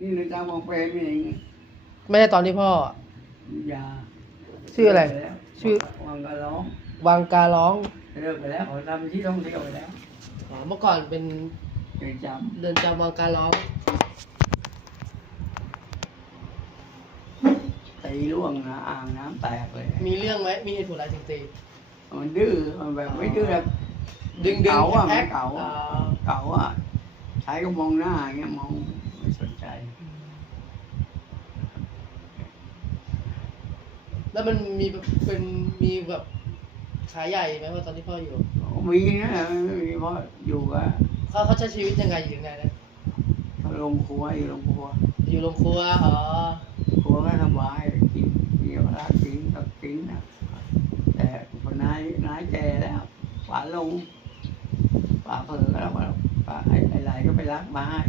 นี่ในจางมองเป็นนี่เองไม่ใช่ตอนที่พ่อ ยาชื่ออะไรเลิกปแล้วชื่อ วังกะร้องวังการ้องเลิกไปแล้วเขาทำที่ท่องเที่ยวไปแล้วอ๋อเมื่อก่อนเป็นเรือนจเรือนจำวังการ้องำตีล่วงนะอ่างน้ำแตกเลย มีเรื่องไหมมีเหตุผลอะไรถึงตีมันดื้อมันแบบไม่ดื้อแบบดึงดึงเก๋าอะแพ็ไม่คเก๋าอ่อะเก๋าอะ ใช้ก็มองหน้าอย่างเงี้ยมองไม่สนใจ แล้วมันมีแบบเป็นมีแบบขาใหญ่ไหมว่าตอนที่พ่ออยู่มีนะมีเพราะอยู่กับเขาเขาใช้ชีวิตยังไงอยู่ยังไงนะโรงครัวอยู่โรงครัว อยู่โรงครัวอ๋อครัวก็สบายกินเกี่ยวรักกินกับกินนะแต่พอนายนายแก่แล้วป่าลงป่าเผลอแล้ว รักมาให้